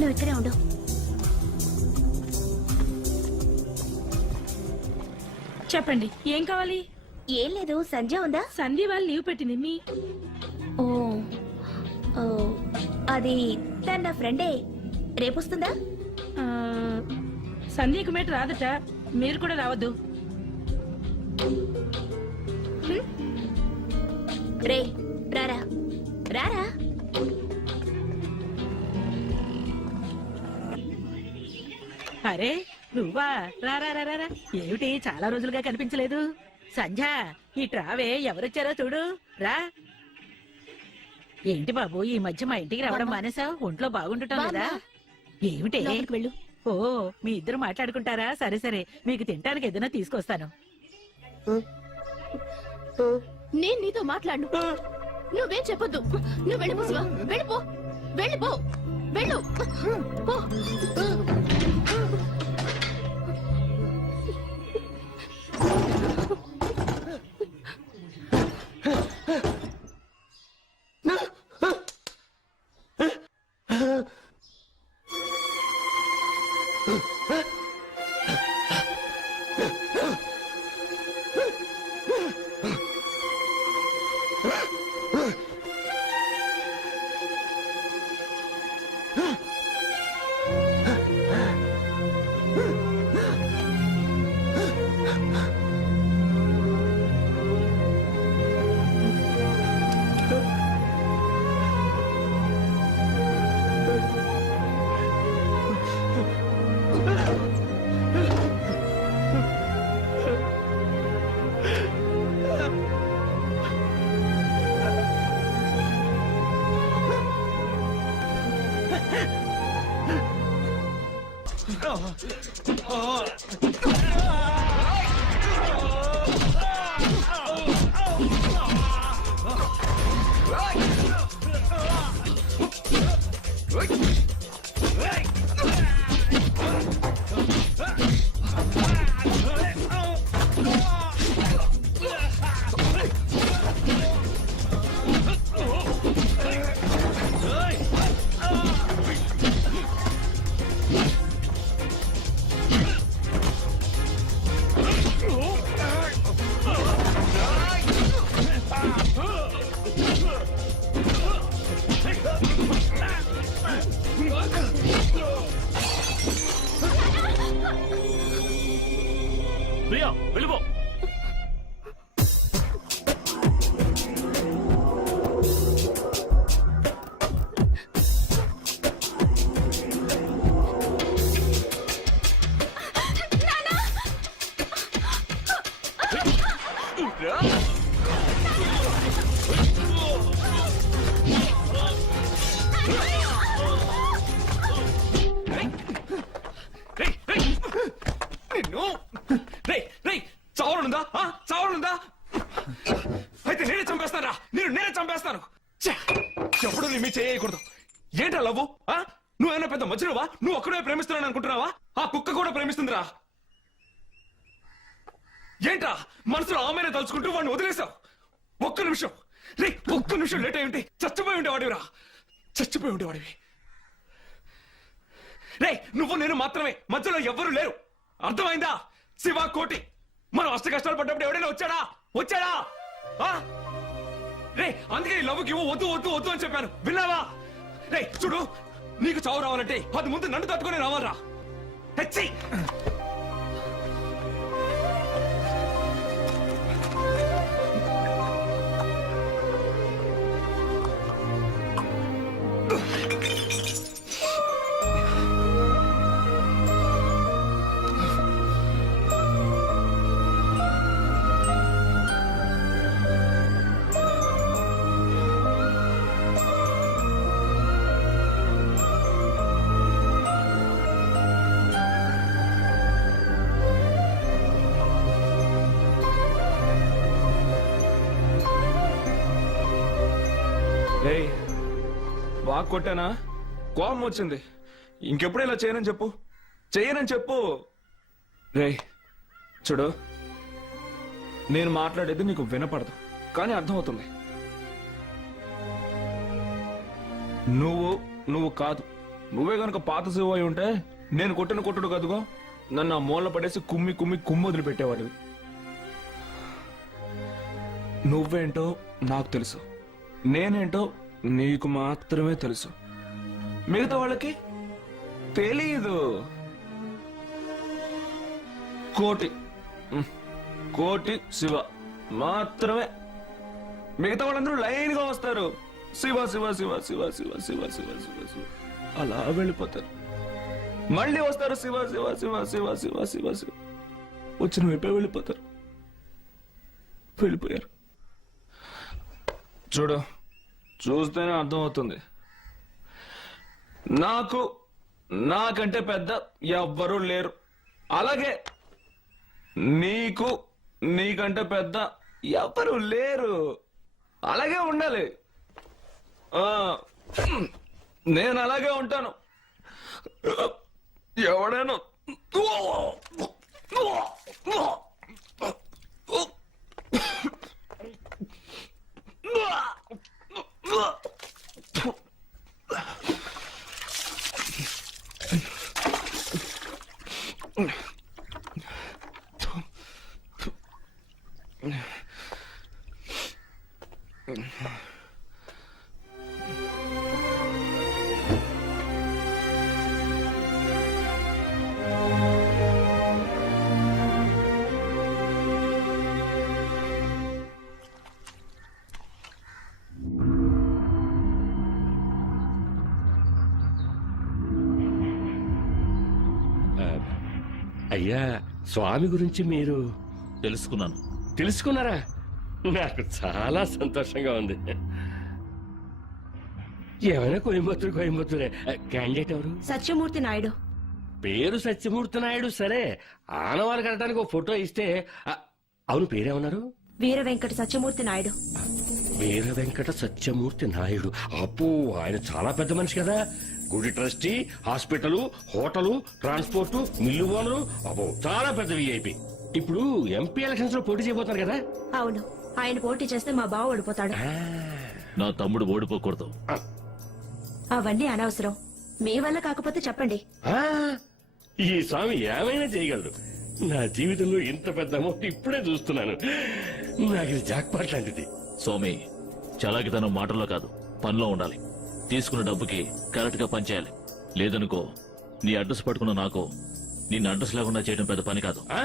నువ్వు ఇక్కడే ఉండు. చెప్పండి, ఏం కావాలి? ఏం లేదు, సంధ్య ఉందా? సంధ్య వాళ్ళు లీవ్ పెట్టింది. మీ ఓ ఓ, అది తన నా ఫ్రెండే. రేపు వస్తుందా? ఆ, సంధ్యకు మేట రాదట. మీరు కూడా రావద్దు. రే రారా రారా. అరే నువ్వా? రారా. ఏమిటి చాలా రోజులుగా కనిపించలేదు? సంధ్య ఈ ట్రావే ఎవరొచ్చారో చూడు. రా. ఏంటి బాబు ఈ మధ్య మా ఇంటికి రావడం మానేసావు? ఒంట్లో బాగుండటం లేదా? ఏమిటి? వెళ్ళు. ఓ మీ ఇద్దరు మాట్లాడుకుంటారా? సరే సరే, మీకు తినడానికి ఏదైనా తీసుకొస్తాను. నేను నీతో మాట్లాడు. నువ్వేం చెప్పొద్దు. నువ్వు వెళ్ళిపో శివ, వెళ్ళిపో వెళ్ళిపో వెళ్ళు పో. ప్రియా వెళ్ళిపో. చావనుందా? చావనుందా? అయితే నేనే చంపేస్తాను. నేనే చంపేస్తాను. ఎప్పుడు నీ మీ చేయకూడదు. ఏంటా లవ్వు? నువ్వేమైనా పెద్ద మధ్యలోవా? నువ్వు ఒక్కడే ప్రేమిస్తున్నాను అనుకుంటున్నావా? ఆ కుక్క కూడా ప్రేమిస్తుందిరా. ఏంట్రా మనసులో ఆమెనే తలుచుకుంటూ వాడిని వదిలేసావు? ఒక్క నిమిషం ఒక్క నిమిషం లేట్ అయి ఉంటే చచ్చిపోయి ఉండేవాడివిరా. చచ్చిపోయి ఉండేవాడివి. రే నువ్వు నేను మాత్రమే, మధ్యలో ఎవ్వరూ లేరు. అర్థమైందా? శివ కోటి మనం అష్ట కష్టాలు పడ్డప్పుడు ఎవడైనా వచ్చాడా? రే అందుకే ఈ లవ్వుకి వద్దు వద్దు వద్దు అని చెప్పాను. విన్నావా? రే చూడు, నీకు చావు రావాలంటే అది ముందు నన్ను తట్టుకుని రావాలరా. హెచ్చి బాగా కొట్టానా? కోపం వచ్చింది. ఇంకెప్పుడు ఇలా చేయనని చెప్పు. రే చూడు, నేను మాట్లాడేది నీకు వినపడదు కానీ అర్థమవుతుంది. నువ్వు కాదు, నువ్వే గనుక పాత శివ అయి ఉంటే నేను కొట్టిన కొట్టుడు కదుగో నన్ను ఆ మూల పడేసి కుమ్మి కుమ్మి కుమ్ము వదిలిపెట్టేవాడు. నువ్వేంటో నాకు తెలుసు, నేనేంటో నీకు మాత్రమే తెలుసు, మిగతా వాళ్ళకి తెలీదు. కోటి శివ మాత్రమే, మిగతా వాళ్ళందరూ లైన్ గా వస్తారు. శివ శివ శివ శివ శివ శివ శివ శివ శివ అలా వెళ్ళిపోతారు. మళ్ళీ వస్తారు శివ శివ శివ శివ శివ శివ శివ, వచ్చిన వైపే వెళ్ళిపోతారు. వెళ్ళిపోయారు. చూడు, చూస్తేనే అర్థమవుతుంది, నాకంటే పెద్ద ఎవ్వరూ లేరు. అలాగే నీకంటే పెద్ద ఎవ్వరూ లేరు. అలాగే ఉండాలి. నేను అలాగే ఉంటాను. ఎవడైనా అయ్యా, స్వామి గురించి మీరు తెలుసుకున్నారా? నాకు చాలా సంతోషంగా ఉంది. ఏమైనా కోయంబత్తూరే. క్యాండిడేట్ ఎవరు? సత్యమూర్తి నాయుడు. పేరు సత్యమూర్తి నాయుడు. సరే, ఆనవాళ్ళు కట్టడానికి ఒక ఫోటో ఇస్తే అవును, పేరేమన్నారు? వీర వెంకట సత్యమూర్తి నాయుడు. వీర వెంకట సత్యమూర్తి నాయుడు. అప్పు, ఆయన చాలా పెద్ద మనిషి కదా. గుడి trustee, hospital, hotel, transport, mill owner. అబ్బో, చాలా పెద్ద విఐపి. ఇప్పుడు ఎంపీ ఎలక్షన్స్ లో పోటీ చేయబోతున్నారు కదా. అవును, ఆయన పోటీ చేస్తే మా బావ ఓడిపోతాడు. నా తమ్ముడు ఓడిపోకూడదు. అవన్నీ అనవసరం. మీ వల్ల కాకపోతే చెప్పండి. ఆ, ఈ స్వామి ఏమైనా చేయగలరు. నా జీవితంలో ఇంత పెద్ద అమౌంట్ ఇప్పుడే చూస్తున్నాను. నాకు ఇది జాక్పాట్ లాంటిది. స్వామి, చలాకితనం మాటల్లో కాదు, పనిలో ఉండాలి. తీసుకున్న డబ్బుకి కరెక్ట్ గా పనిచేయాలి. లేదనుకో, నీ అడ్రస్ పట్టుకున్న నాకు నిన్ను అడ్రస్ లేకుండా చేయడం పెద్ద పని కాదు. ఆ,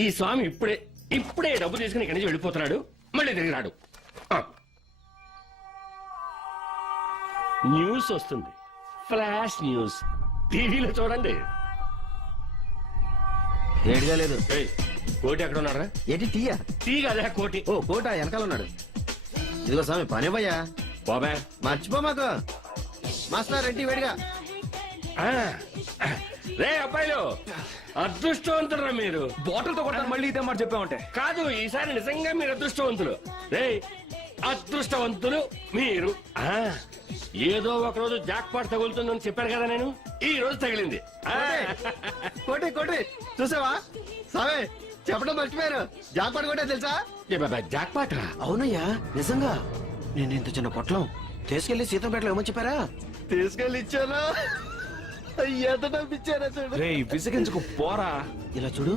ఈ స్వామి ఇప్పుడే డబ్బు తీసుకుని ఇక్కడి నుంచి వెళ్ళిపోతున్నాడు. మళ్ళీ తిరిగి రాడు. ఆ. న్యూస్ వస్తుంది, ఫ్లాష్ న్యూస్. టీవీలో చూడండి. ఏడుగా లేదు. ఏయ్, కోటి ఎక్కడ ఉన్నారా? ఏంటి టీయా? టీ కదా కోటి. ఓ కోట వెనకాల ఉన్నాడు. ఇదిగో స్వామి, పనివ్వయ్యా. బాబా, మర్చిపో మాకు. మాస్టర్ ఏంటి వేడిగా. రే అబ్బాయిలు, అదృష్టవంతురా మీరు. బాటిల్ తో కొట్టాను, మళ్ళీ ఇదే మాట చెప్పామంటే. కాదు, ఈసారి నిజంగా మీరు అదృష్టవంతులు. రే, అదృష్టవంతులు మీరు. ఏదో ఒక రోజు జాక్పాట్ తగులుతుందని చెప్పాను కదా నేను. ఈ రోజు తగిలింది. కోటి చూసావా స్వామి, చెప్పడం మర్చిపోయారు. జాక్పాట్ కొట్టే తెలుసా? జాక్పాట్? అవునయ్యా, నిజంగా. నేను ఇంత చిన్న పొట్లం తీసుకెళ్లి సీతంపేటలో ఏమని చెప్పారా? తీసుకెళ్లి ఇచ్చాను. ఎంత డబ్బిచ్చారా చూడు. రే, విసిగించుకు పోరా. ఇలా చూడు,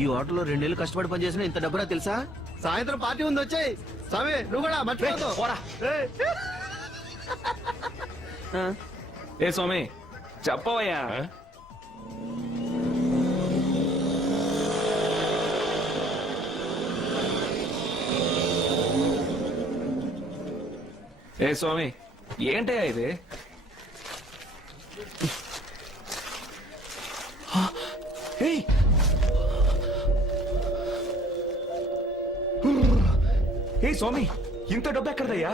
ఈ హోటల్లో 2 నెలలు కష్టపడి పనిచేసిన ఇంత డబ్బురా తెలుసా? సాయంత్రం పార్టీ ఉంది, వచ్చాయి. స్వామి నువ్వు కూడా మర్చిపోదు. పోరా. ఏ స్వామి, చెప్పవయ్యా. ఏ స్వామి, ఏంటయ్యా ఇది? ఏయ్, ఏ స్వామి, ఇంత డబ్బు ఎక్కడదయ్యా?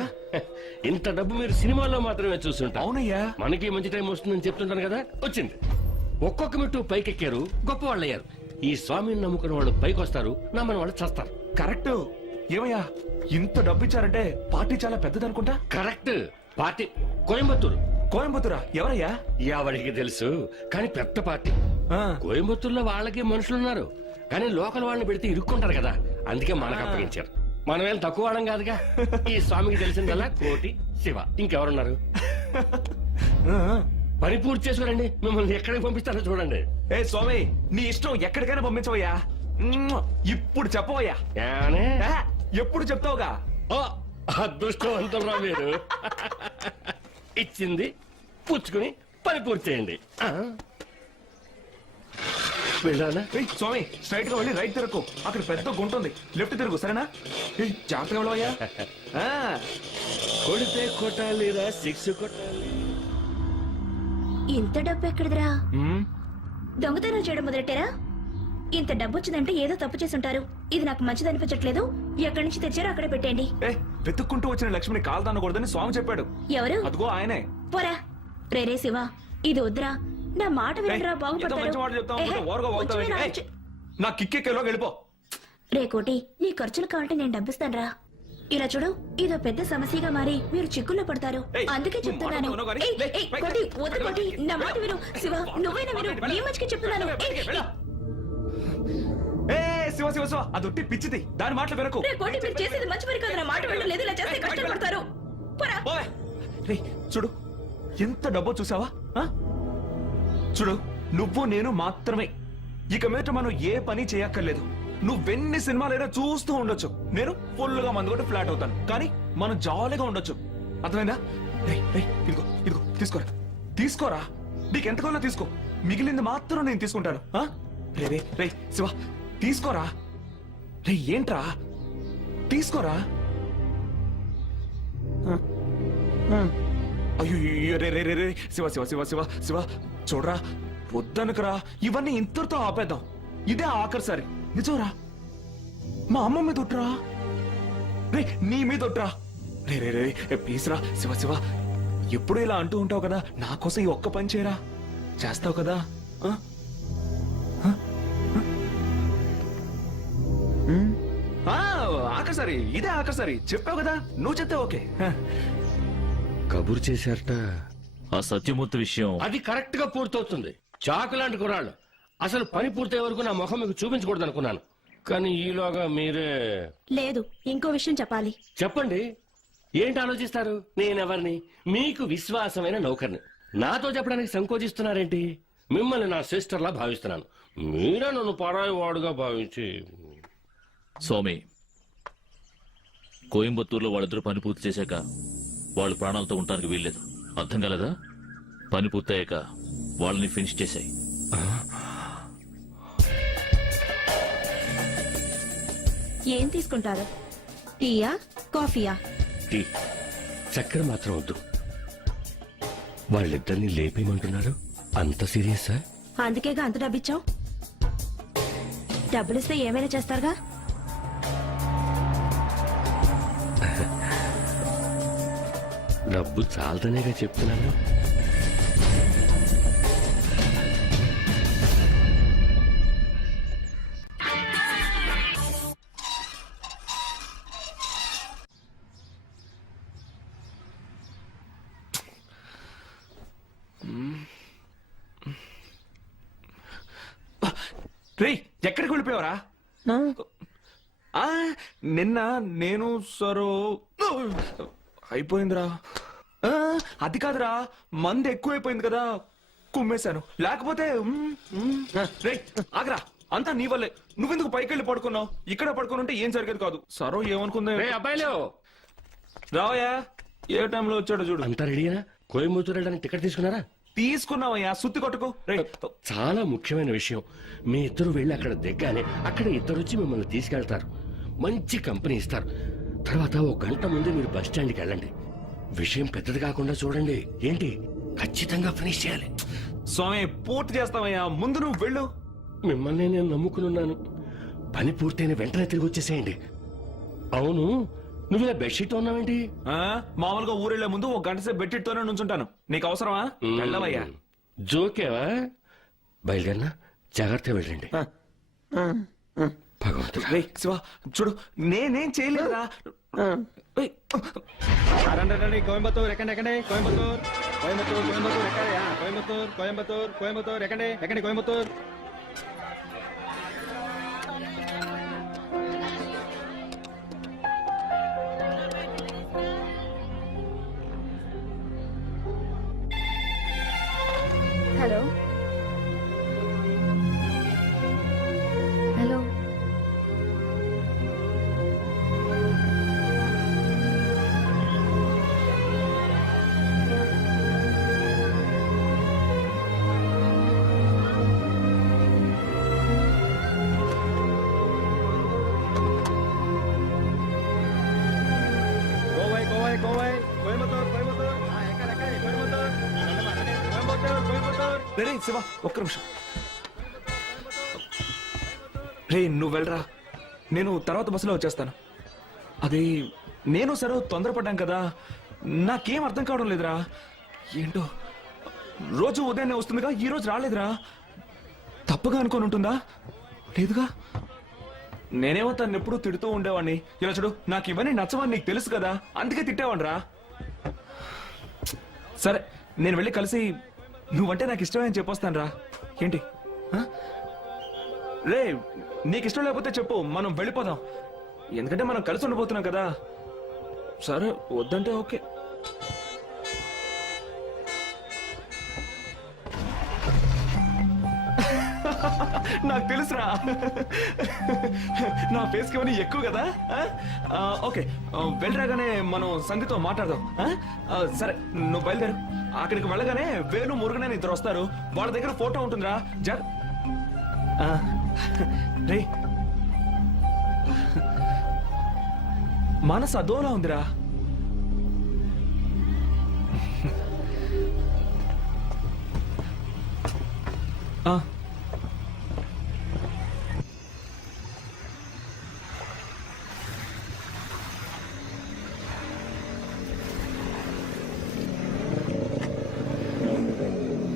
ఇంత డబ్బు మీరు సినిమాల్లో మాత్రమే చూస్తుంటారు. అవునయ్యా. మనకి మంచి టైం వస్తుందని చెప్తుంటాను కదా, వచ్చింది. ఒక్కొక్క మెట్టు పైకెక్కారు, గొప్ప వాళ్ళు అయ్యారు. ఈ స్వామిని నమ్ముకున్న వాళ్ళు పైకి వస్తారు, నమ్మని వాళ్ళు చేస్తారు. కరెక్ట్. ఏమయ్యా, ఇంత డబ్బు ఇచ్చారంటే పార్టీ చాలా పెద్దదనుకుంటా. కరెక్ట్. పార్టీ కోయంబత్తూరు. కోయంబత్తూరా? ఎవరయ్యా? ఎవరికి తెలుసు, కానీ పెద్ద పార్టీ. ఆ, కోయంబత్తూరులో వాళ్ళకి మనుషులున్నారు, కానీ లోకల్ వాళ్ళని పెడితే ఇరుక్కుంటారు కదా, అందుకే మనకు అప్పగించారు. మనం ఏం తక్కువ వాళ్ళం కాదుగా. ఈ స్వామికి తెలిసిందల్లా కోటి శివ, ఇంకెవరున్నారు? పని పూర్తి చేసుకురండి, మిమ్మల్ని ఎక్కడికి పంపిస్తారో చూడండి. ఏ స్వామి, నీ ఇష్టం ఎక్కడికైనా పంపించవయ్యా. ఇప్పుడు చెప్పవయ్యా. ఏమని? ఏ, ఎప్పుడు చెప్తావుగా. ఓ, అదృష్టవంతులురా మీరు. ఇచ్చింది పుచ్చుకుని పని పూర్తి చేయండి. వెళ్ళాలా? ఏయ్, స్వామి స్ట్రైట్ గా వెళ్ళి రైట్ తిరుగు. అక్కడ పెద్ద గుంట ఉంది, లెఫ్ట్ తిరుగు. సరేనా? ఏయ్, జాగ్రత్తగా వెళ్ళవయ్యా. కొడితే కొట్టాలిరా, సిక్స్ కొట్టాలి. ఇంత డబ్బు ఎక్కడిదిరా? మ్మ్. దొంగతనం చేయడం మొదలెట్టారా? ఇంత డబ్బు వచ్చిందంటే ఏదో తప్పు చేసి ఉంటారు. ఇది నాకు మంచిది అనిపించట్లేదు. ఎక్కడి నుంచి తెచ్చారో అక్కడే పెట్టండి. ఏ, వెతుక్కుంటూ వచ్చిన లక్ష్మిని కాలు తానకూడదని స్వామి చెప్పాడు. ఎవరు? అదిగో ఆయనే. పోరా రే శివ, ఇది వద్దురా. నా మాట వినరా, ఏదో మంచి మాట చెప్తాం అనుకుంటే ఓరగా వాగుతావు ఏంటి? ఏయ్, నా కిక్కెక్కేలోకి వెళ్ళిపో. రే కోటి, నీ ఖర్చులు కావాలంటే నేను డబ్బిస్తానురా. ఇలా చూడు, ఇదో పెద్ద సమస్యగా మారి మీరు చిక్కుల్లో పడతారు. ఏయ్, అందుకే నువ్వు చెప్తున్నాను. మాట్లాడుతున్నావు కానీ, ఏయ్, లే, ఏయ్, పైకి కోటి, రా. వద్దు కోటి, నా మాట విను. శివ, నువ్వైనా విను. నీ మంచిగా చెప్తున్నాను. ఏయ్, ఏయ్. ఏ శివ శివ శివ, అది ఒట్టి పిచ్చిది, దాని మాటలు వినకు. రే కోటి, మీరు చేసేది మంచి పని కాదు. నా మాట వినలేదు. ఇలా చేస్తే కష్టాలు పడతారు. పోరా. ఓయ్, రేయ్, చూడు ఎంత డబ్బో చూసావా? ఆ? చూడు, నువ్వు నేను మాత్రమే. ఇక మీదట మనం ఏ పని చేయక్కర్లేదు. నువ్వెన్ని సినిమాలైనా చూస్తూ ఉండొచ్చు. నేను ఫుల్ గా మందు కొట్టి ఫ్లాట్ అవుతాను, కానీ మనం జాలీగా ఉండొచ్చు. అర్థమైందా? రేయ్, రేయ్, ఇదిగో ఇదిగో, తీసుకోరా తీసుకోరా. నీకెంత కావాలో తీసుకో, మిగిలింది మాత్రం నేను తీసుకుంటాను. ఆ? రే రే రే శివ, తీసుకోరా. రే ఏంట్రా, తీసుకోరా. అయ్యో, రే రే రే రే శివ శివ శివ శివ శివ, చూడరా, వద్దనుకురా. ఇవన్నీ ఇంతటితో ఆపేద్దాం. ఇదే ఆఖరిసారి. నిజంరా, మా అమ్మ మీద ఒట్టురా. రే, నీ మీద ఒట్టురా. రే రే రే ప్లీజ్ రా శివ శివ. ఎప్పుడు ఇలా అంటూ ఉంటావు కదా, నా కోసం ఈ ఒక్క పని చేయరా. చేస్తావు కదా? ఆ? ఆఖరిసారి, ఇదే ఆఖరిసారి. చెప్పావు కదా, నువ్వు చెప్తే ఓకే. కబురు చేశారట. ఆ సత్యమూర్తి విషయం అది కరెక్ట్ గా పూర్తవుతుంది. చాకు లాంటి కుర్రాళ్ళు. అసలు పని పూర్తయ్యే వరకు నా ముఖం మీకు చూపించకూడదు అనుకున్నాను, కానీ ఈలోగా మీరే. లేదు, ఇంకో విషయం చెప్పాలి. చెప్పండి, ఏంటి ఆలోచిస్తారు? నేనెవరిని? మీకు విశ్వాసమైన నౌకర్ని. నాతో చెప్పడానికి సంకోచిస్తున్నారేంటి? మిమ్మల్ని నా సిస్టర్ లా భావిస్తున్నాను, మీరే నన్ను పరాయి వాడుగా భావించి. స్వామి, కోయంబత్తూరులో వాళ్ళిద్దరూ పని పూర్తి చేశాక వాళ్ళు ప్రాణాలతో ఉండడానికి వీల్లేదు. అర్థం కాలేదా? పని పూర్తయ్యాక వాళ్ళని ఫినిష్ చేశాయి. ఏం తీసుకుంటారు? టీయా, కాఫీయా? టీ. చక్కెర మాత్రం వద్దు. వాళ్ళిద్దరిని లేపేయమంటున్నారు. అంత సీరియసా? అందుకేగా అంత డబ్బిచ్చావు. డబ్బులిస్తే ఏమైనా చేస్తారుగా. డబ్బు చాలదనేగా చెప్తున్నాను. రేయ్, ఎక్కడికి వెళ్ళిపోయావరా? నిన్న నేను సరో అయిపోయిందిరా. అది కాదురా, మంది ఎక్కువైపోయింది కదా, కుమ్మేశాను. లేకపోతే రేయ్ ఆగరా, అంతా నీ వల్లే. నువ్వెందుకు పైకి వెళ్ళి పడుకున్నావు? ఇక్కడ పడుకుని ఉంటే ఏం జరిగేది కాదు. సరో ఏమనుకుందా? అబ్బాయిలు రావయ్యా, ఏ టైంలో వచ్చాడో చూడు. అంతా రెడీనా? కోయంబత్తూరు వెళ్ళడానికి టికెట్ తీసుకున్నారా? తీసుకున్నావయ్యా, సుత్తి కొట్టుకో. రేయ్, చాలా ముఖ్యమైన విషయం. మీ ఇద్దరు వెళ్ళి అక్కడ దిగ్గానే అక్కడ ఇద్దరు వచ్చి మిమ్మల్ని తీసుకెళ్తారు. మంచి కంపెనీ ఇస్తారు. తర్వాత 1 గంట ముందు మీరు బస్ స్టాండ్కి వెళ్ళండి. విషయం పెద్దది కాకుండా చూడండి. ఏంటి, ఖచ్చితంగా ఫినిష్ చేయాలి. స్వామి, పూర్తి చేస్తావయ్యా, ముందు నువ్వు వెళ్ళు. మిమ్మల్ని నేను నమ్ముకున్నాను. పని పూర్తయిన వెంటనే తిరిగి వచ్చేసేయండి. అవును, నువ్వు ఇలా బెడ్షీట్ ఉన్నావేంటి? మామూలుగా ఊరెళ్లే ముందు 1 గంట సేపు బెడ్షీట్ తోనే నుంచుంటాను. నీకు అవసరమా? వెళ్ళవయ్యా. జోకేవా? బయలుదేరినా జాగ్రత్త వెళ్ళండి. భగవంతుడా. రేయ్ శివ, చూడు, నేనేం చేయలేదురా. కోయంబత్తూర్ ఎక్కండి, ఎక్కండి. కోయంబత్తూర్, కోయంబత్తూర్, కోయంబత్తూర్ ఎక్కండి. కోయంబత్తూర్, కోయంబత్తూర్, కోయంబత్తూర్ ఎక్కండి, ఎక్కండి. కోయంబత్తూర్. హలో హలో కోవై కోవై కోవై కోయంబత్తూర్ కోయంబత్తూర్ ఎక్కడ కోయంబత్తూర్ కోయంబత్తూర్ కోయంబత్తూర్. రే శివ ఒక్క నిమిషం. రే నువ్వు వెళ్ళరా, నేను తర్వాత బస్సులో వచ్చేస్తాను. అది నేను సరే తొందరపడ్డాం కదా, నాకేం అర్థం కావడం లేదురా. ఏంటో రోజు ఉదయాన్నే వస్తుందిగా, ఈ రోజు రాలేదురా. తప్పుగా అనుకొని ఉంటుందా? లేదుగా. నేనేమో తను ఎప్పుడూ తిడుతూ ఉండేవాడిని. ఇలా చూడు, నాకు ఇవన్నీ నచ్చవని నీకు తెలుసు కదా, అందుకే తిట్టేవాడిరా. సరే నేను వెళ్ళి కలిసి నువ్వంటే నాకు ఇష్టమే అని చెప్పొస్తాను రా. ఏంటి ఆ? రే నీకు ఇష్టం లేకపోతే చెప్పు, మనం వెళ్ళిపోదాం. ఎందుకంటే మనం కలిసి ఉండబోతున్నాం కదా. సరే వద్దంటే ఓకే. నాకు తెలుసురా, నా ఫేస్కి ఇవన్నీ ఎక్కువ కదా. ఓకే వెళ్ళరాగానే మనం సంధితో మాట్లాడదాం. సరే నువ్వు బయలుదేరు. అక్కడికి వెళ్ళగానే వేణు మురుగనే ఇద్దరు వస్తారు. వాళ్ళ దగ్గర ఫోటో ఉంటుందిరా. రే మనసు అదోలా ఉందిరా.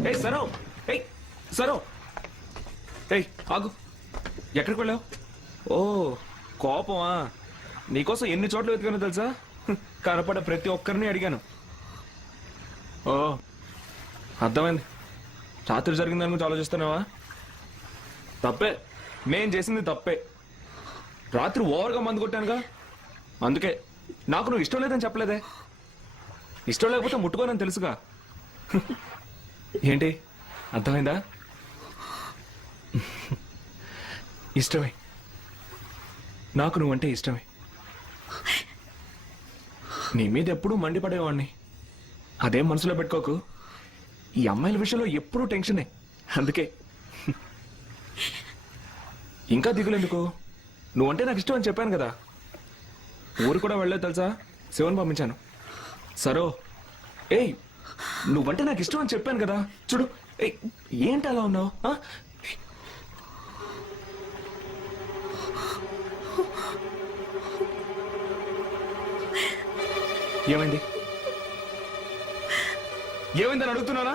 ఏయ్ సరో, ఏయ్ సరో, ఏయ్ ఆగు. ఎక్కడికి వెళ్ళావు? ఓ కోపమా? నీకోసం ఎన్ని చోట్ల వెతికానో తెలుసా? కనపడ ప్రతి ఒక్కరిని అడిగాను. ఓ అర్థమైంది. రాత్రి జరిగిందని గురించి ఆలోచిస్తున్నావా? తప్పే, మేం చేసింది తప్పే. రాత్రి ఓవర్గా మందు కొట్టానుగా, అందుకే. నాకు నువ్వు ఇష్టం లేదని చెప్పలేదే. ఇష్టం లేకపోతే ముట్టుకోనని తెలుసుగా. ఏంటి అర్థమైందా? ఇష్టమే, నాకు నువ్వంటే ఇష్టమే. నీ మీద ఎప్పుడూ మండిపడేవాడిని. అదేం మనసులో పెట్టుకోకు. ఈ అమ్మాయిల విషయంలో ఎప్పుడూ టెన్షనే, అందుకే. ఇంకా దిగులేందుకు? నువ్వంటే నాకు ఇష్టం అని చెప్పాను కదా. ఊరు కూడా వెళ్ళలేదు తెలుసా, శివన్ పంపించాను. సరో ఏయ్ నువ్వంటే నాకు ఇష్టం అని చెప్పాను కదా. చూడు ఏయ్ ఏంటి అలా ఉన్నావు? ఏమైంది? ఏమైందని అడుగుతున్నానా?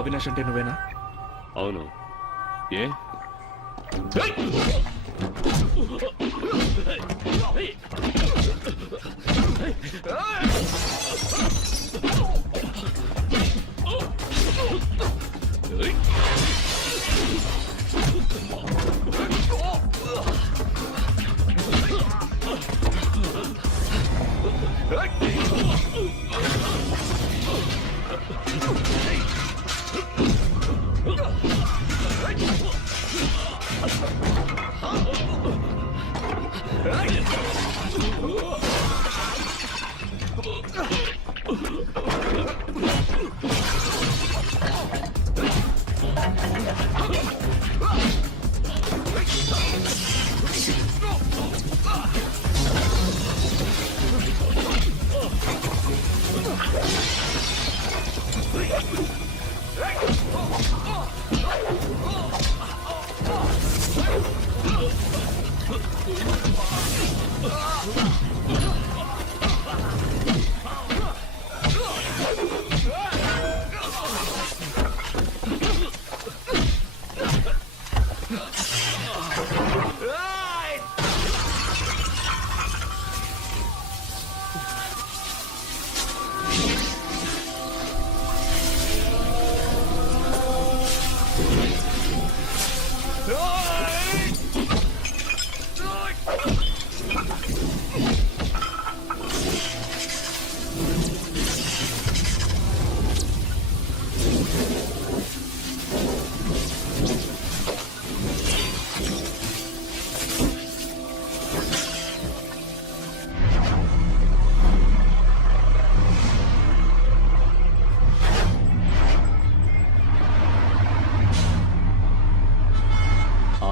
అవినాష్ అంటే నువ్వేనా? అవును. ఏ Hey!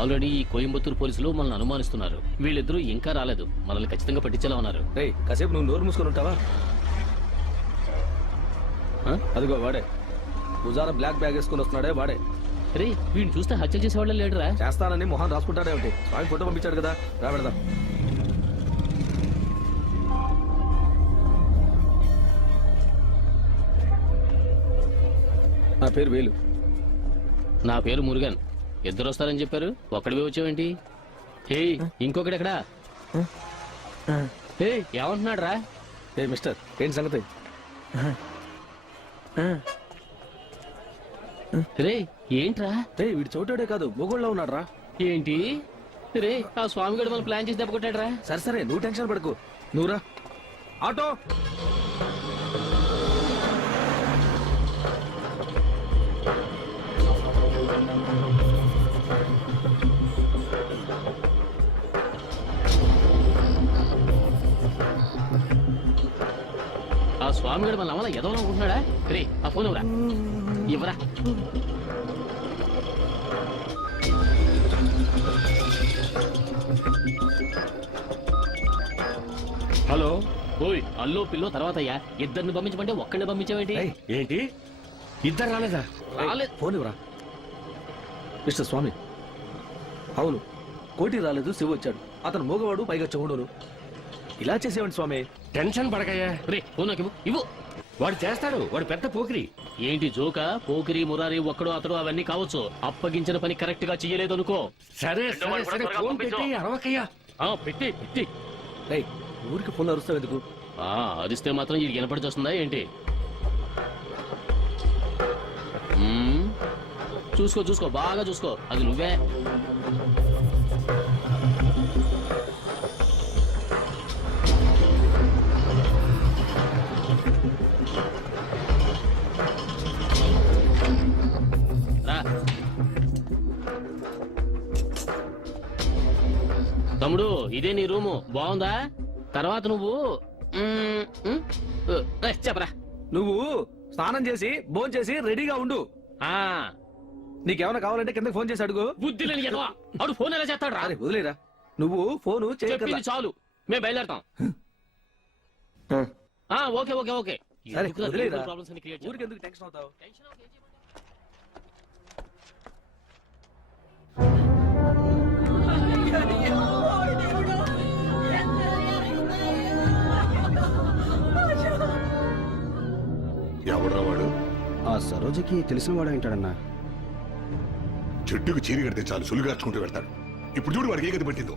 ఆల్రెడీ ఈ కోయంబత్తూరు పోలీసులు మనల్ని అనుమానిస్తున్నారు. వీళ్ళిద్దరూ ఇంకా రాలేదు. మనల్ని ఖచ్చితంగా పట్టించేలా ఉన్నారు. రేయ్ కాసేపు నువ్వు నోరు మూసుకొని ఉంటావా? అదిగో వాడే భుజాన బ్లాక్ బ్యాగ్ వేసుకుని వస్తున్నాడే వాడే. రే వీడిని చూస్తే హత్య చేసేవాళ్ళ లేడురా. చేస్తానని మొహన్ రాసుకుంటాడే ఒకటి. స్వామి ఫోటో పంపించాడు కదా, రా పెడదాం. నా పేరు వేలు. నా పేరు మురుగన్. ఇద్దరు వస్తారని చెప్పారు, ఒక్కడివే వచ్చావేంటి? హే ఇంకొకటి ఎక్కడా? హే ఏమంటున్నాడు రా? ఏ మిస్టర్, ఏంటి సంగతి? రే ఏంట్రా? రే వీడు చోటాడే కాదు, మొగోళ్ళ ఉన్నాడు రా. ఏంటి రే ఆ స్వామి గడు మనం ప్లాన్ చేసి దెబ్బ కొట్టాడు రా. సరే సరే నువ్వు టెన్షన్ పడకు. నువ్వురా ఆటో. ఆ స్వామి గడు మన అమల ఎదవలో అనుకుంటున్నాడా? రే ఆ ఫోన్ ఇవ్వరా, ఇవ్వరా. హలో. ఓయ్ అల్లో పిల్లో తర్వాత అయ్యా. ఇద్దరిని పంపించమంటే ఒక్కడిని పంపించావేంటి? ఏంటి ఇద్దరు రాలేదా? రాలేదు. ఫోన్ ఇవ్వరా. మిస్టర్ స్వామి, అవును కోటి రాలేదు, శివ వచ్చాడు. అతను మూగవాడు, పైగా చెవుడును. ఇలా చేసేవాడి స్వామి. టెన్షన్ పడకయ్యా. రే ఫోన్ నాకు ఇవ్వు. ఇవ్వు. వాడు చేస్తాడు, వాడు పెద్ద పోకిరి. ఏంటి జోకా? పోకిరి మురారి ఒక్కడు అతడు అవన్నీ కావచ్చు. అప్పగించిన పని కరెక్ట్ గా చెయ్యలేదు అనుకో. సరే సరే సరే ఫోన్ పెట్టి అరవకయ్యా. పెట్టి పెట్టి. రేయ్ ఊరికి ఫోన్ అరుస్తావు ఎందుకు? అదిస్తే మాత్రం ఇది వినపడి వస్తుందా ఏంటి? చూసుకో చూసుకో బాగా చూసుకో, అది నువ్వే. రా. తమ్ముడు ఇదే నీ రూము, బాగుందా? తర్వాత నువ్వు చెప్పరా. నువ్వు స్నానం చేసి భోజనం చేసి రెడీగా ఉండు. నీకేమైనా కావాలంటే కింద ఫోన్ చేసి అడుగు. బుద్ధి లేని ఎదవా. ఆడు ఫోన్ ఎలా చేస్తాడు రా? అరే వదిలేరా, నువ్వు ఫోను చెప్పింది చాలు, మేము బయలుదేరతాం. Okay okay okay. సరే వదిలేరా, ప్రాబ్లమ్స్ అని క్రియేట్ ఊరికి ఎందుకు టెన్షన్ అవుతావు? ఎవడ్రా వాడు? ఆ సరోజకి తెలిసిన వాడు ఏంటాడన్నా? చెట్టుకు చీరి కడితే చాలు సులుగార్చుకుంటూ వెళ్తాడు. ఇప్పుడు చూడు వాడికి ఏ గది పట్టిందో.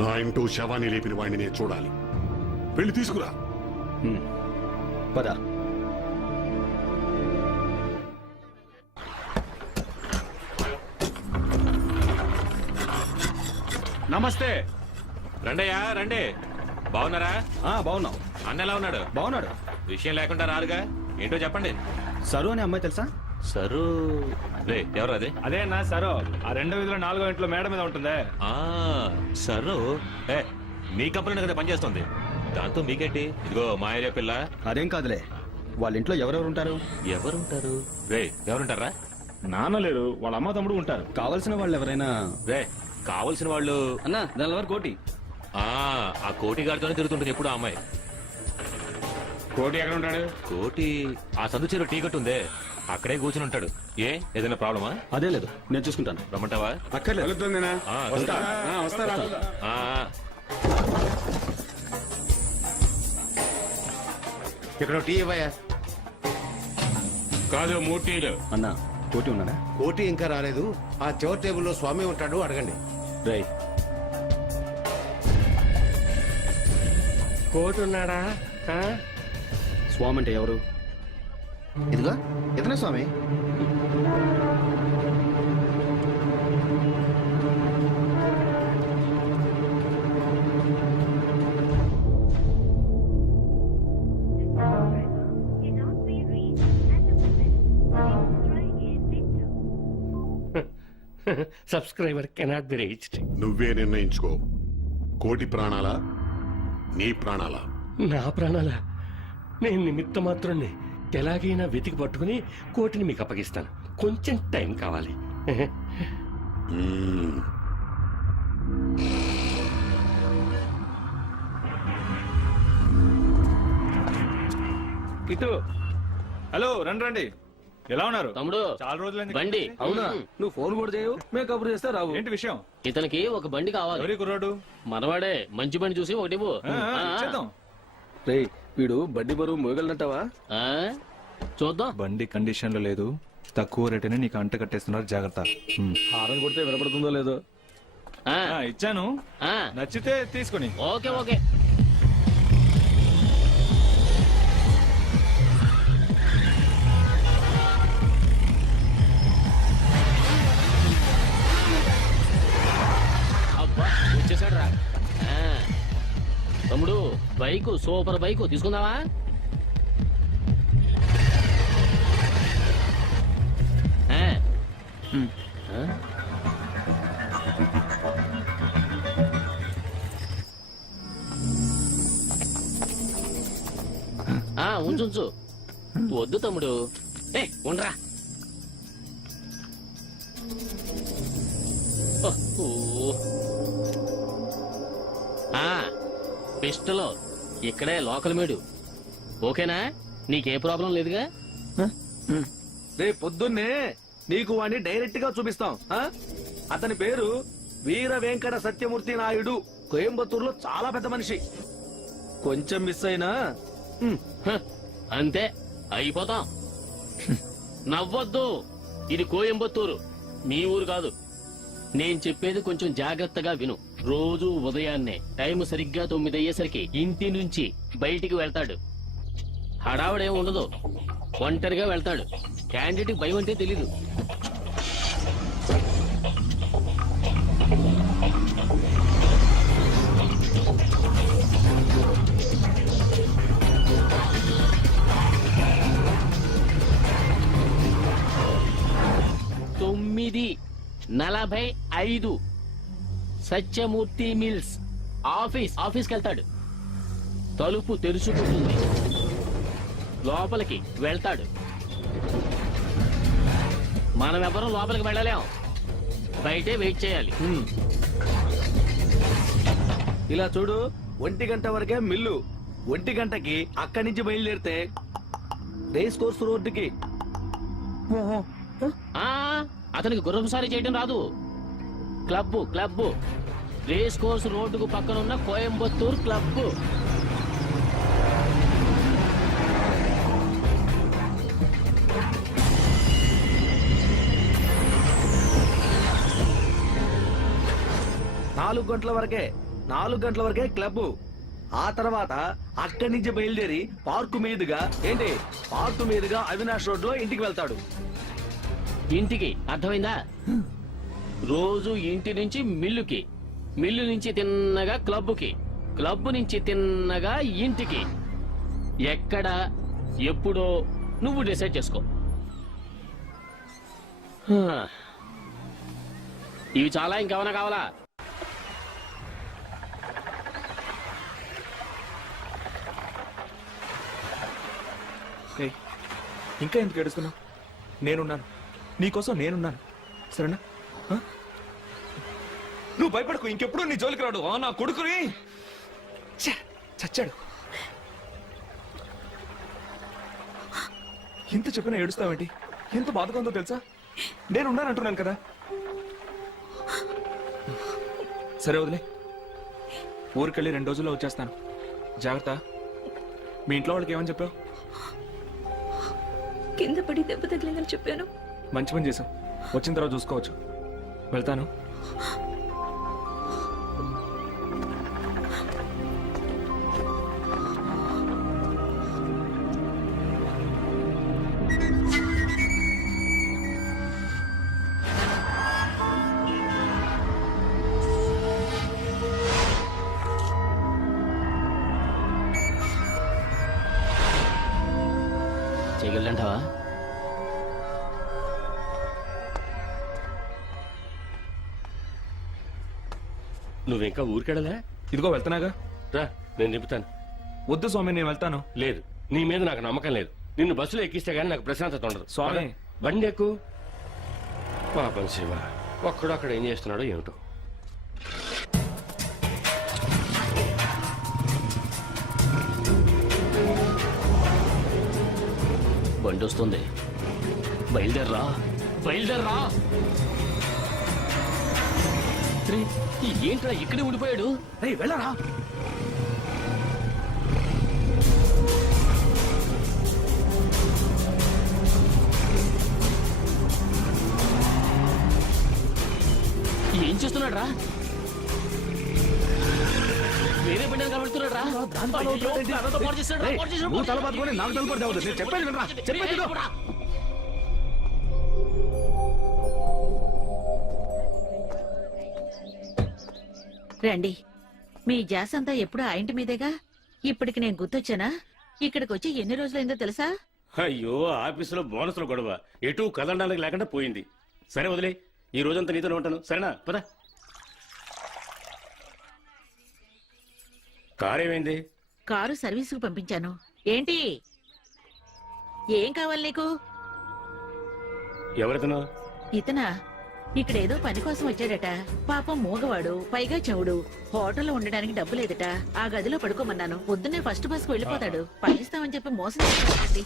నా ఇంటూ శవాన్ని లేపిన వాడిని నేను చూడాలి. వెళ్ళి తీసుకురా. పద. నమస్తే. రండయ్యా రండి. బాగున్నారా? బాగున్నావు. అన్న ఎలా ఉన్నాడు? బాగున్నాడు. విషయం లేకుండా రారుగా, ఏంటో చెప్పండి. సరు అనే అమ్మాయి తెలుసా? సరు రే ఎవరు అది? అదే అన్న సరో, ఆ 2/4 ఇంట్లో మేడ మీద ఉంటుందే. సర్రు మీ కంపెనీ కదా పనిచేస్తుంది. దాంతో మీకేంటి? ఇదిగో మా ఏరియా పిల్ల. అదేం కాదులే, వాళ్ళ ఇంట్లో ఎవరెవరు ఉంటారు? ఎవరుంటారు? రే ఎవరుంటారా? నాన్న లేరు, వాళ్ళ అమ్మ తమ్ముడు ఉంటారు. కావలసిన వాళ్ళు ఎవరైనా? రే కావలసిన వాళ్ళు అన్న దాని కోటి. ఆ కోటి గారితోనే తిరుగుతుంటుంది ఎప్పుడు ఆ అమ్మాయి. కోటి ఎక్కడ ఉంటాడు? కోటి ఆ సందు చెరువు టీ కొట్టు ఉందే అక్కడే కూర్చుని ఉంటాడు. ఏ ఏదైనా ప్రాబ్లమా? అదే లేదు, నేను చూసుకుంటాను. రమ్మంటావా? అక్కర్లేదు. వెళ్తుందినా? ఆ, వస్తా. వస్తారా? ఆ, ఇక్కడ టీ ఇవ్వయా. కాదు 3 టీలు. అన్న కోటి ఉన్నాడా? కోటి ఇంకా రాలేదు. ఆ చివరి టేబుల్లో స్వామి ఉంటాడు, అడగండి. రై కోటి ఉన్నాడా? ఆ? స్వామి అంటే ఎవరు? ఇదిగో ఇతనే స్వామి. Subscriber cannot be reached. నువ్వే నిర్ణయించుకో. కోటి ప్రాణాలా, నీ ప్రాణాలా? నా ప్రాణాల నేను నిమిత్త మాత్రాన్ని ఎలాగైనా వెతికి పట్టుకుని కోటిని మీకు అప్పగిస్తాను. కొంచెం టైం కావాలి. మ్మ్. ఇటు. హలో, రండి రండి. ఎలా ఉన్నారు? తమ్ముడు చాలా రోజులైంది. బండి. అవునా? నువ్వు ఫోన్ కూడా చేయవు, మేము కబురు చేస్తే రావు. ఏంటి విషయం? ఇతనికి ఒక బండి కావాలి. ఎవరి కుర్రాడు? మనవాడే. మంచి బండి చూసి ఒకటి ఇవ్వు. ఇచ్చేద్దాం. రే వీడు బండి బరువు మోగలనంటావా? ఆ? చూద్దాం. బండి కండిషన్ లో లేదు, తక్కువ రేట్ అని నీకు అంట కట్టేస్తున్నారు, జాగ్రత్త. హారం కొడితే వినపడుతుందో లేదో. ఆ, ఇచ్చాను, ఆ. నచ్చితే తీసుకొని. Okay okay. అబ్బా వచ్చేసాడు రా. తమ్ముడు బైకు సూపర్ బైకు తీసుకుందావా? ఆ. ఆ? ఉంచు ఉంచు. వద్దు తమ్ముడు. ఏ ఉండరా. పిస్టలో ఇక్కడే లోకల్ మేడు. ఓకేనా? నీకే ప్రాబ్లం లేదుగా? రే పొద్దున్నే నీకు వాడిని డైరెక్ట్ గా చూపిస్తాం. అతని పేరు వీర వెంకట సత్యమూర్తి నాయుడు. కోయంబత్తూరులో చాలా పెద్ద మనిషి. కొంచెం మిస్ అయినా అంతే అయిపోతాం. నవ్వొద్దు. ఇది కోయంబత్తూరు, మీ ఊరు కాదు. నేను చెప్పేది కొంచెం జాగ్రత్తగా విను. రోజు ఉదయాన్నే టైం సరిగ్గా 9 అయ్యేసరికి ఇంటి నుంచి బయటికి వెళ్తాడు. హడావుడేం ఉండదు, ఒంటరిగా వెళ్తాడు. క్యాండిడేట్ భయం అంటే తెలీదు. తొమ్మిది 45 సత్యమూర్తి మిల్స్ ఆఫీస్కి వెళ్తాడు. తలుపు తెరుచుకుంటుంది. లోపలికి వెళ్తాడు. మనం ఎవరూ లోపలికి వెళ్ళలేం, బయటే వెయిట్ చేయాలి. ఇలా చూడు, 1 గంట వరకే మిల్లు. 1 గంటకి అక్కడి నుంచి బయలుదేరితే రేస్ కోర్స్ రోడ్డుకి. అతనికి గుర్రం సారి చేయడం రాదు. క్లబ్ రేస్ కోర్స్ రోడ్డుకు పక్కన ఉన్న కోయంబత్తూర్ క్లబ్. నాలుగు గంటల వరకే క్లబ్. ఆ తర్వాత అక్కడి నుంచి బయలుదేరి పార్కు మీదుగా అవినాష్ రోడ్ లో ఇంటికి వెళ్తాడు. ఇంటికి అర్థమైందా? రోజు ఇంటి నుంచి మిల్లుకి, మిల్లు నుంచి తిన్నగా క్లబ్కి, క్లబ్ నుంచి తిన్నగా ఇంటికి. ఎక్కడ ఎప్పుడో నువ్వు డిసైడ్ చేసుకో. ఇవి చాలా, ఇంకేమైనా కావాలా? ఇంకా ఎందుకు ఏడుస్తున్నావు? నేనున్నాను, నీకోసం నేనున్నాను, సరేనా? నువ్వు భయపడకు, ఇంకెప్పుడు నీ జోలికి రాడు. నా కొడుకుని చచ్చాడు. ఎంత చెప్పినా ఏడుస్తావేంటి? ఎంత బాధగా ఉందో తెలుసా? నేను ఉన్నానంటున్నాను కదా. సరే వదిలే, ఊరికెళ్ళి 2 రోజుల్లో వచ్చేస్తాను. జాగ్రత్త. మీ ఇంట్లో వాళ్ళకి ఏమని చెప్పావు? కింద పడి దెబ్బ తగిలిందని చెప్పాను. మంచి పని చేసావు. వచ్చిన తర్వాత చూసుకోవచ్చు. వెళ్తాను. చేయగలంటావా? నువ్వింకా ఊరికెడలే? ఇదిగో వెళ్తున్నాగా. రా, నేను నింపుతాను. వద్దు స్వామి, నేను వెళ్తాను. లేదు, నీ మీద నాకు నమ్మకం లేదు. నిన్ను బస్సులో ఎక్కిస్తే గానీ నాకు ప్రశాంతత ఉండదు. స్వామి. బండి ఎక్కు. పాపం శివ ఒక్కడు అక్కడ ఏం చేస్తున్నాడో ఏమిటో. బండి వస్తుంది. బయలుదేరరా, బయలుదేరరా. రే, ఏంట్రా ఇక్కడే ఉండిపోయాడు? రేయ్, వెళ్ళరా. ఏం చేస్తున్నాడు రా? వేరే బండి కబడుతున్నాడు రా. నువ్వు తల పట్టుకొని నాకు తల పడితే అవుతుంది. నేను చెప్పేది వినరా? చెప్పేది విను. రండి. మీ జాస్ అంతా ఎప్పుడు ఆ ఇంటి మీదేగా. ఇప్పటికి నేను గుర్తొచ్చానా? ఇక్కడికి వచ్చి ఎన్ని రోజులైందో తెలుసా? అయ్యో, ఆఫీసులో బోనసుల గొడవ ఎటు కదలడానికి లేకుండా పోయింది. సరే వదిలే, ఈ రోజంతా నీతోనే ఉంటాను. సరేనా? పద. కారేమైంది? కారు సర్వీసుకు పంపించాను. ఏంటి, ఏం కావాలి నీకు? ఎవరితను? ఇతనా? ఇక్కడేదో పని కోసం వచ్చాడట. పాపం మూగవాడు, పైగా చెవుడు. హోటల్లో ఉండడానికి డబ్బు లేదట. ఆ గదిలో పడుకోమన్నాను. పొద్దున్నే ఫస్ట్ బస్ కు వెళ్ళిపోతాడు. పనిస్తామని చెప్పి మోసం చేశాడండి.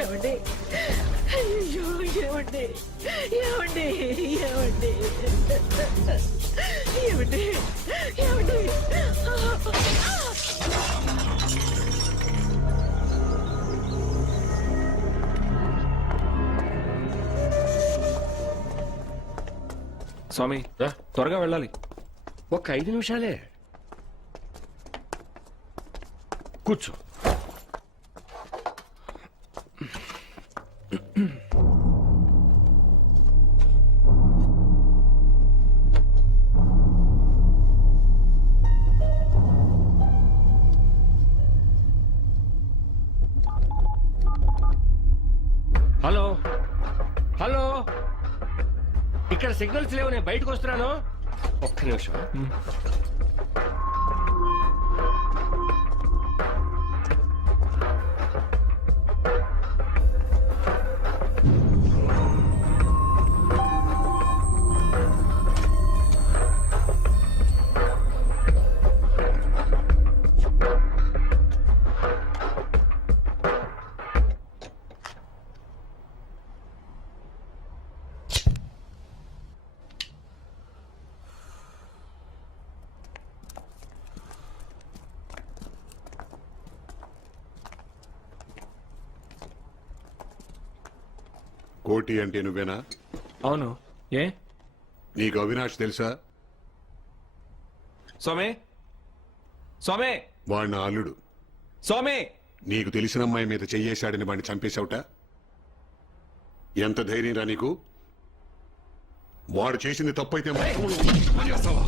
ఏమండి? అయ్యో, ఏమండి? ఏమండి? ఏమండి? ఏమండి? ఏమండి? స్వామి, త్వరగా వెళ్ళాలి. ఒక్క 5 నిమిషాలే. కూర్చో. హలో హలో, ఇక్కడ సిగ్నల్స్ లేవు. నేను బయటకు వస్తున్నాను. ఒక్క నిమిషం. కోటి అంటే నువ్వేనా? అవును. ఏ, నీకు అవినాష్ తెలుసా? స్వామి, స్వామి, వాడు నా అల్లుడు. స్వామి, నీకు తెలిసిన అమ్మాయి మీద చెయ్యేశాడని వాడిని చంపేశావుట. ఎంత ధైర్యం రా నీకు? వాడు చేసింది తప్పైతే చేస్తావా?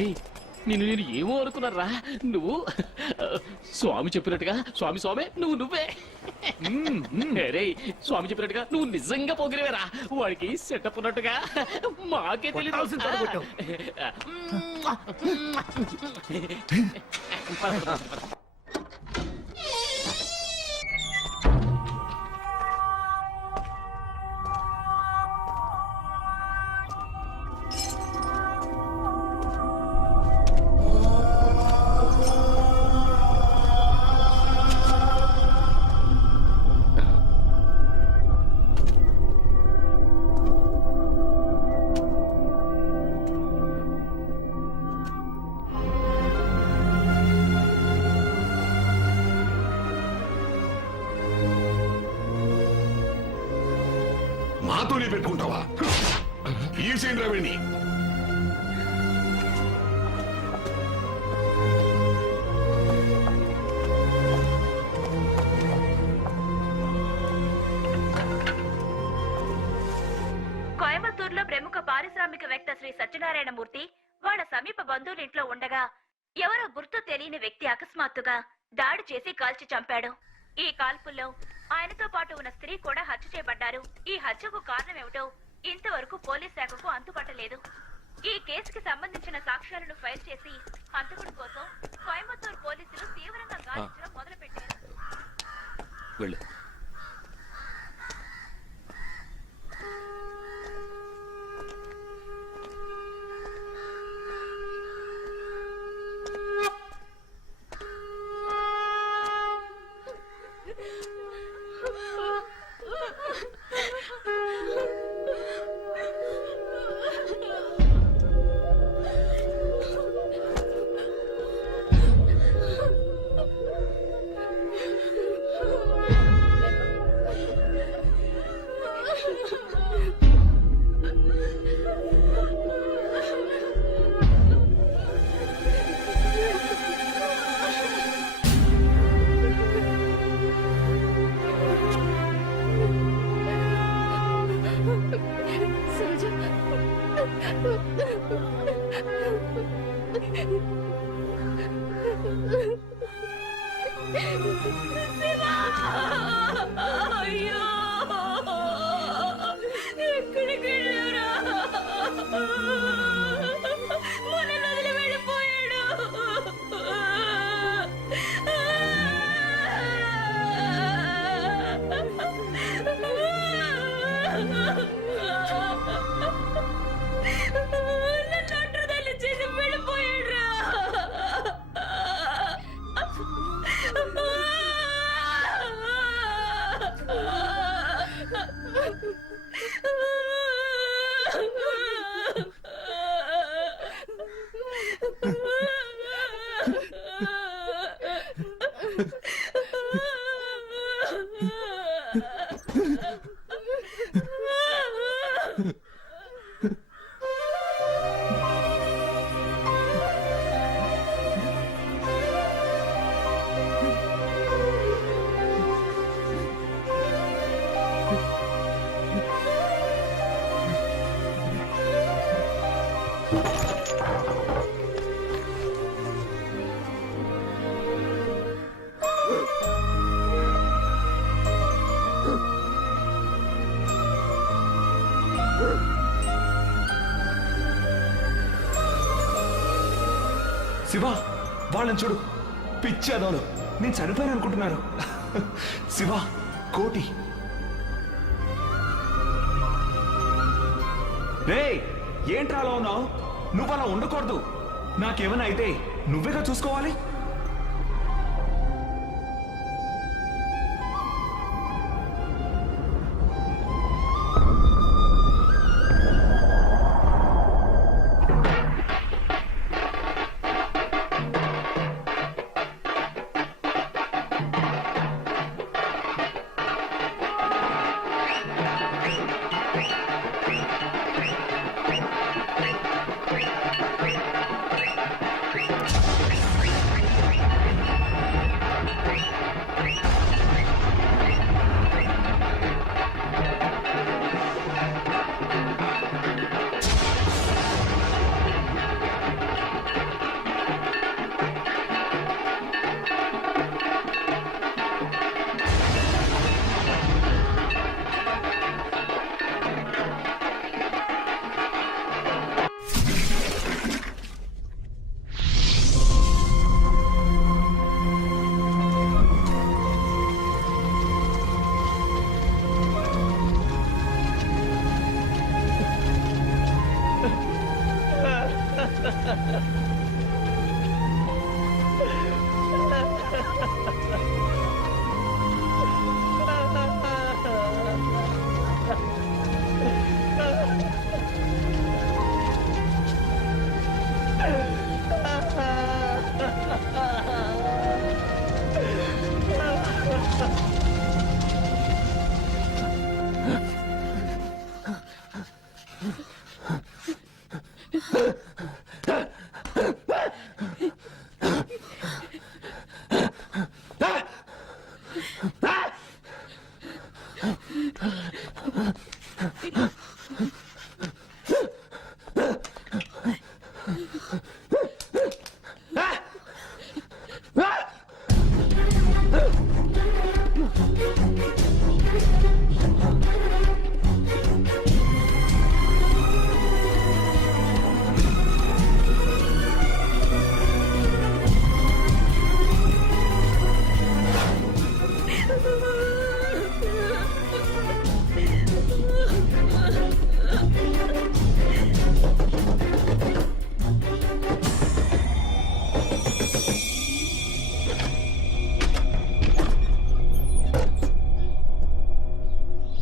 రే నేను ఏమో అనుకున్నారా నువ్వు స్వామి చెప్పినట్టుగా స్వామి నువ్వే రే స్వామి చెప్పినట్టుగా నువ్వు నిజంగా పొగిరేవేరా వాడికి సెటప్ ఉన్నట్టుగా మాకే తెలియదు మాతోనే పెట్టుకుంటావా? ఈ సైన్ రవిని కోయంబత్తూరులో ప్రముఖ పారిశ్రామికవేత్త శ్రీ సత్యనారాయణమూర్తి వాళ్ళ సమీప బంధువుల ఇంట్లో ఉండగా ఎవరో గుర్తు తెలియని వ్యక్తి అకస్మాత్తుగా దాడి చేసి కాల్చి చంపాడు. ఈ కాల్పుల్లో ఆయనతో పాటు ఉన్న స్త్రీ కూడా హత్య చేయబడ్డారు. ఈ హత్యకు కారణమేమిటో ఇంతవరకు పోలీస్ శాఖకు అంతుపట్టలేదు. ఈ కేసుకి సంబంధించిన సాక్ష్యాలను ఫైల్ చేసి హంతకుడి కోసం కోయంబత్తూరు పోలీసులు తీవ్రంగా గాలించడం మొదలుపెట్టారు. వెళ్ళు. అయ్యో ఎక్కడికి వెళ్ళారా? మనల్ని వదిలి వెళ్ళిపోయాడు. నన్ను ఒంటరిదాన్ని చేసి వెళ్ళిపోయాడురా. శివ, వాళ్ళని చూడు, పిచ్చి అదోలు. నేను చనిపోయాను అనుకుంటున్నారు. శివ, కోటి. రే, ఏంట్రా అలా ఉన్నావు? నువ్వు అలా ఉండకూడదు. నాకేమైనా అయితే నువ్వేగా చూసుకోవాలి.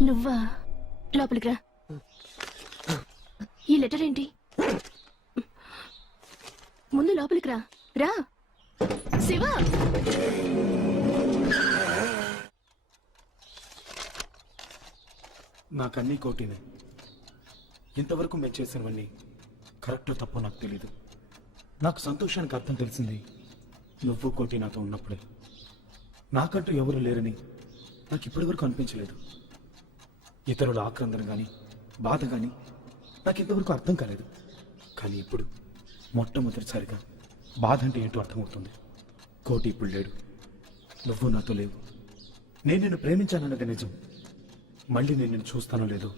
నువ్వా? లోపలికి రా. ఈ లెటర్ ఏంటి? ముందు లోపలికి రా. రా శివ. నాకన్నీ కోటినే. ఇంతవరకు మేము చేసినవన్నీ కరెక్టో తప్పో నాకు తెలీదు. నాకు సంతోషానికి అర్థం తెలిసింది నువ్వు కోటి నాతో ఉన్నప్పుడే. నాకంటూ ఎవరు లేరని నాకు ఇప్పటివరకు అనిపించలేదు. ఇతరుల ఆక్రందన కానీ బాధ కానీ నాకు ఇంతవరకు అర్థం కాలేదు. కానీ ఇప్పుడు మొట్టమొదటిసారిగా బాధ అంటే ఏంటో అర్థమవుతుంది. కోటి ఇప్పుడు లేడు, నువ్వు నాతో లేవు. నేను నిన్ను ప్రేమించానన్నది నిజం. మళ్ళీ నేను నిన్ను చూస్తానో లేదో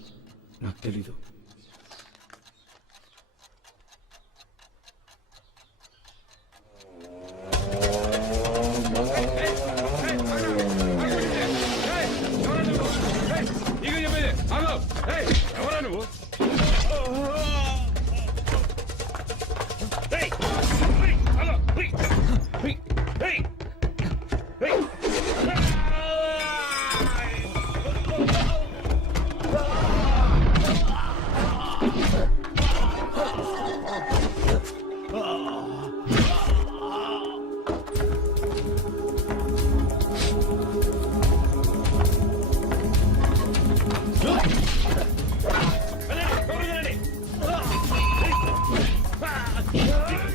నాకు తెలీదు. ఎవరా నువ్వు?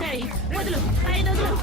ఏయ్, వదులు, ఆయన వదులు.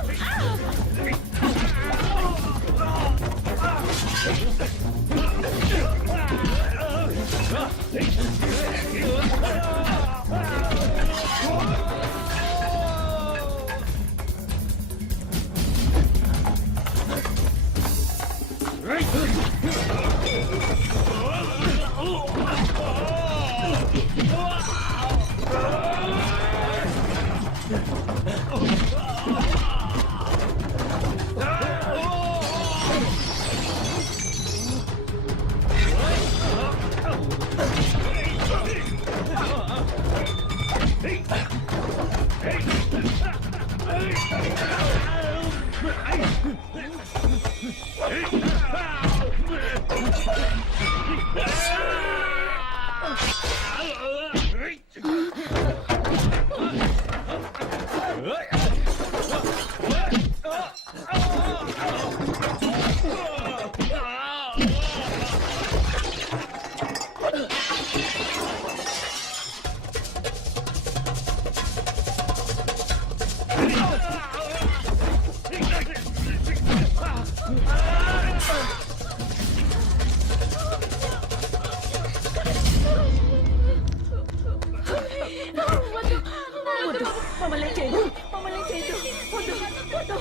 మమ్మల్ని చేయదు, మమ్మల్ని చేయదు. వద్దు, వద్దు.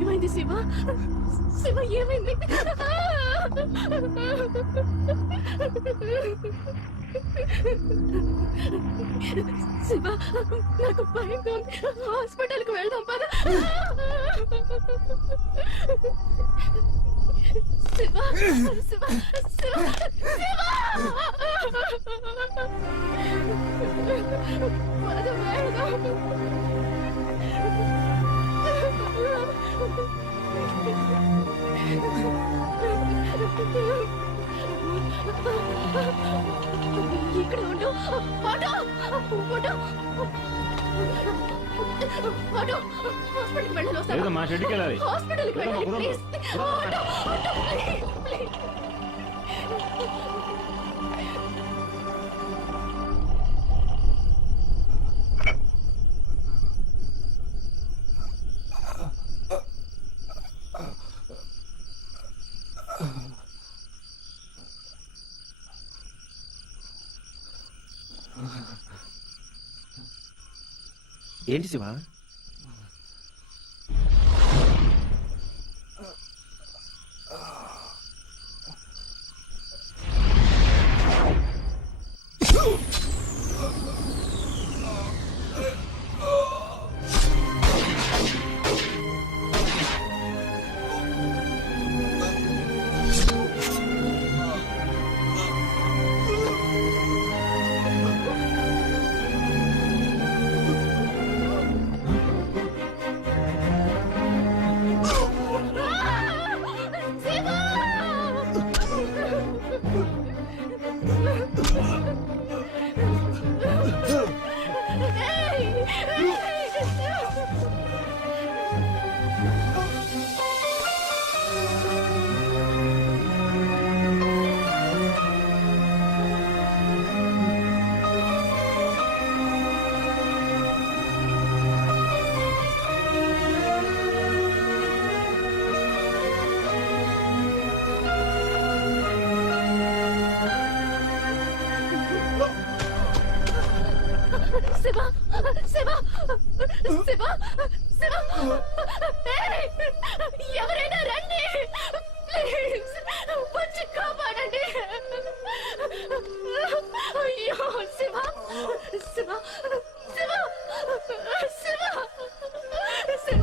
ఏమైంది శివ? శివ ఏమైంది? శివ నాకు భయంగా ఉంది. హాస్పిటల్కి వెళ్దాం పద. శివ శివ శివ శివ పద వెళ్దాం. ఇక్కడ ఉండు. ఆటో ఆటో ఆటో హాస్పిటల్కి వెళ్ళాలి. వస్తావా? మా షెడ్కి వెళ్ళాలి. హాస్పిటల్కి వెళ్ళాలి please. Auto auto please please. ఏంటి శివ? శివ శివ శివ శివ ఏయ్! ఎవరైనా రండి ప్లీజ్, వచ్చి కాపాడండి. అయ్యో శివ శివ శివ శివ శివ